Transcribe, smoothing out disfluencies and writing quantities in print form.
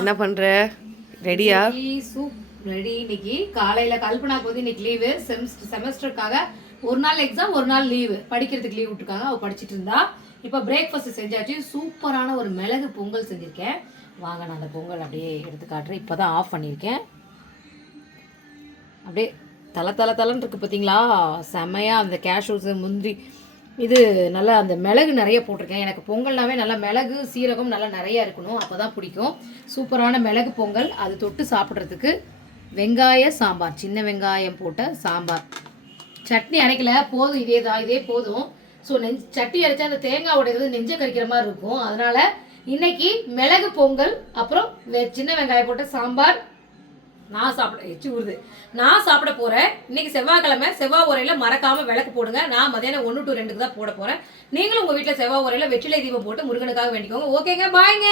என்ன பண்ற? ரெடியா? Soup ready. இன்னைக்கு காலையில கல்பனாக்கு வந்து இன்னைக்கு லீவு, செமஸ்டருக்காக ஒரு நாள் எக்ஸாம் ஒரு நாள் லீவு, படிக்கிறதுக்கு லீவ் விட்டுருக்காங்க. அவள் படிச்சுட்டு இருந்தா. இப்போ பிரேக்ஃபாஸ்ட் செஞ்சாச்சு. சூப்பரான ஒரு மிளகு பொங்கல் செஞ்சுருக்கேன். வாங்க நான் அந்த பொங்கல் அப்படியே எடுத்து காட்டுறேன். இப்போ தான் ஆஃப் பண்ணியிருக்கேன். அப்படியே தலை இருக்குது பார்த்தீங்களா? செமையாக அந்த கேஷ்யூஸ் முந்திரி இது நல்லா அந்த மிளகு நிறைய போட்டிருக்கேன். எனக்கு பொங்கல்னாவே நல்லா மிளகு சீரகம் நல்லா நிறையா இருக்கணும், அப்போ தான் பிடிக்கும். சூப்பரான மிளகு பொங்கல். அது தொட்டு சாப்பிட்றதுக்கு வெங்காய சாம்பார், சின்ன வெங்காயம் போட்ட சாம்பார். சட்னி அரைக்கல, போதும் இதே தான், இதே போதும். ஸோ சட்னி அரைச்சா அந்த தேங்காய் உடையிறது நெஞ்ச கறிக்கிற மாதிரி இருக்கும். அதனால் இன்னைக்கு மிளகு பொங்கல் அப்புறம் சின்ன வெங்காயம் போட்ட சாம்பார் நான் சாப்பிட போகிறேன். இன்னைக்கு செவ்வாய்க்கிழமை, செவ்வாய் உரையில் மறக்காமல் விளக்கு போடுங்க. நான் மதியானம் 1 to 2 தான் போட போகிறேன். நீங்களும் உங்கள் வீட்டில் செவ்வாய் உரையில் வெற்றிலை தீபம் போட்டு முருகனுக்காக வேண்டிக்கோங்க. ஓகேங்க, பாய்ங்க.